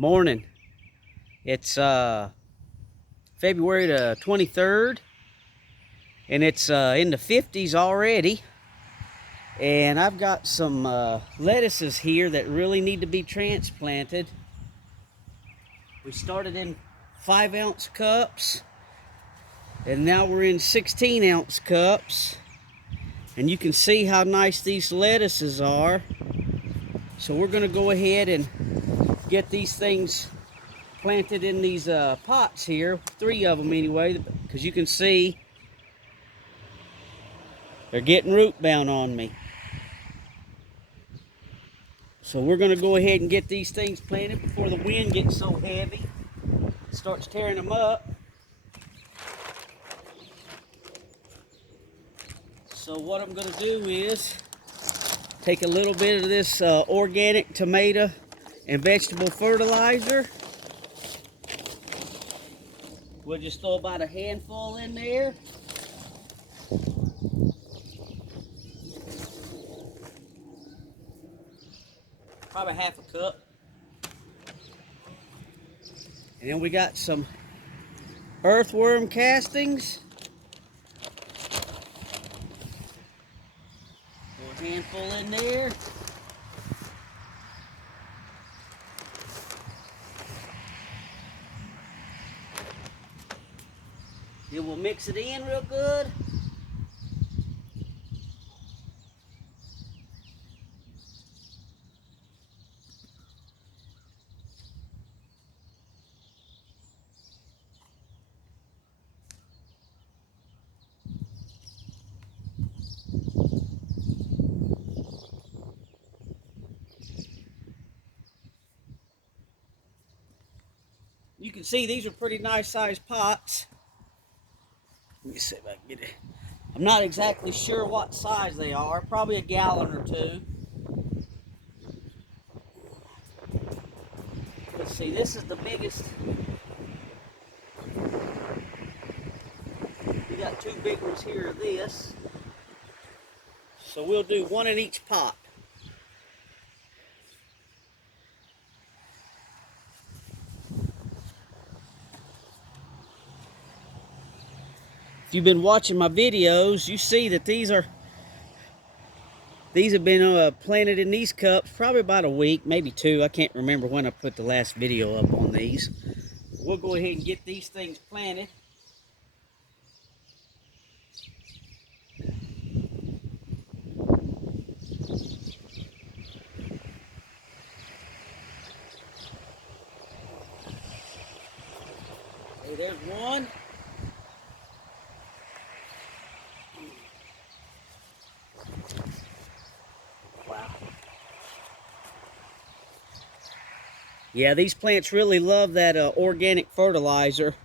Morning. It's February the 23rd, and it's in the 50s already. And I've got some lettuces here that really need to be transplanted. We started in 5-ounce cups, and now we're in 16-ounce cups. And you can see how nice these lettuces are. So we're going to go ahead and get these things planted in these pots here, 3 of them anyway, because you can see they're getting root bound on me. So we're going to go ahead and get these things planted before the wind gets so heavy it starts tearing them up. So what I'm going to do is take a little bit of this organic tomato and vegetable fertilizer. We'll just throw about a handful in there. Probably half a cup. And then we got some earthworm castings. Throw a handful in there. Then we'll mix it in real good. You can see these are pretty nice sized pots. Let me see if I can get it. I'm not exactly sure what size they are. Probably a gallon or 2. Let's see, this is the biggest. We got 2 big ones here of this. So we'll do 1 in each pot. If you've been watching my videos, you see that these have been planted in these cups probably about a week, maybe 2. I can't remember when I put the last video up on these. We'll go ahead and get these things planted. Okay, there's 1. Yeah, these plants really love that organic fertilizer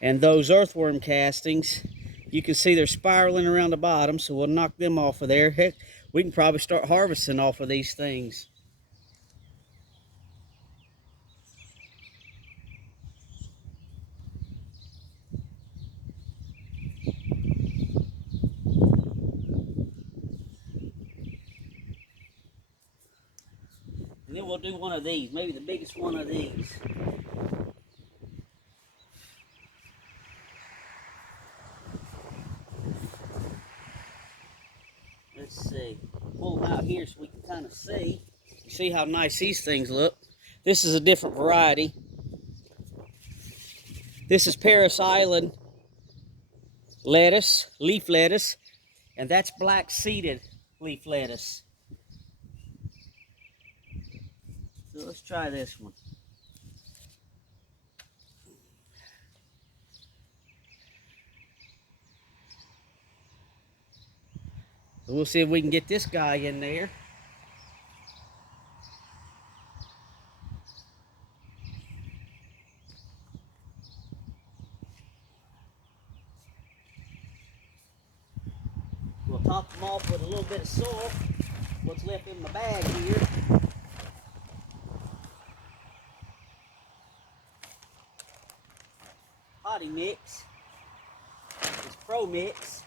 and those earthworm castings. You can see they're spiraling around the bottom, so we'll knock them off of there. Heck, we can probably start harvesting off of these things. And then we'll do 1 of these, maybe the biggest one of these. Let's see, pull them out here so we can kind of see. You see how nice these things look. This is a different variety. This is Paris Island lettuce, leaf lettuce, and that's black seeded leaf lettuce. So let's try this one. So we'll see if we can get this guy in there. We'll top them off with a little bit of soil. What's left in my bag here. Potty mix. It's Pro Mix.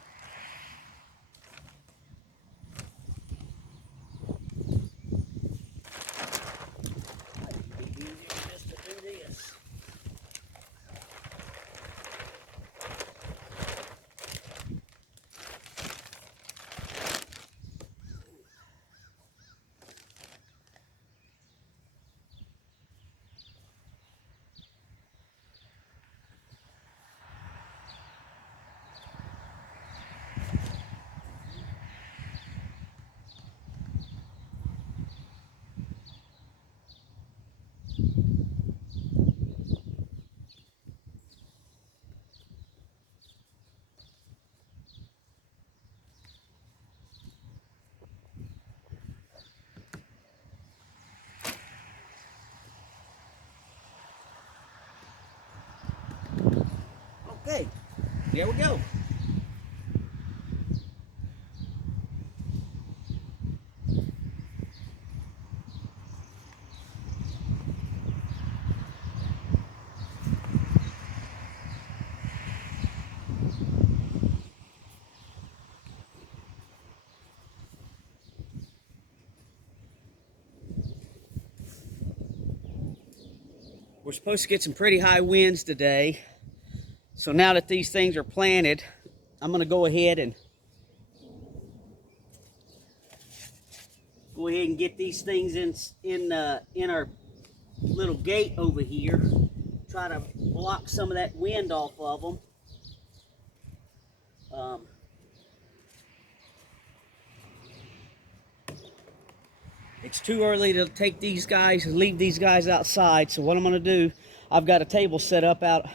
Okay, there we go. We're supposed to get some pretty high winds today. So now that these things are planted, I'm going to go ahead and get these things in our little gate over here. Try to block some of that wind off of them. It's too early to take these guys and leave these guys outside. So what I'm going to do, I've got a table set up out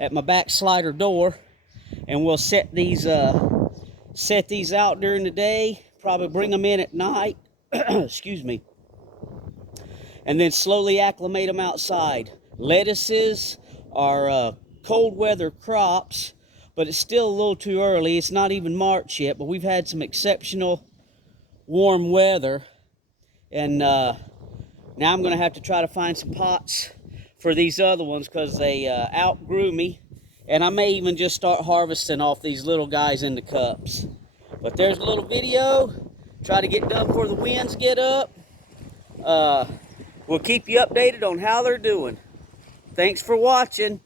at my back slider door, and we'll set these out during the day. Probably bring them in at night. Excuse me. And then slowly acclimate them outside. Lettuces are cold weather crops, but it's still a little too early. It's not even March yet, but we've had some exceptional warm weather. And now I'm going to have to try to find some pots for these other ones because they outgrew me. And I may even just start harvesting off these little guys into cups. But there's a little video. Try to get done before the winds get up. We'll keep you updated on how they're doing. Thanks for watching.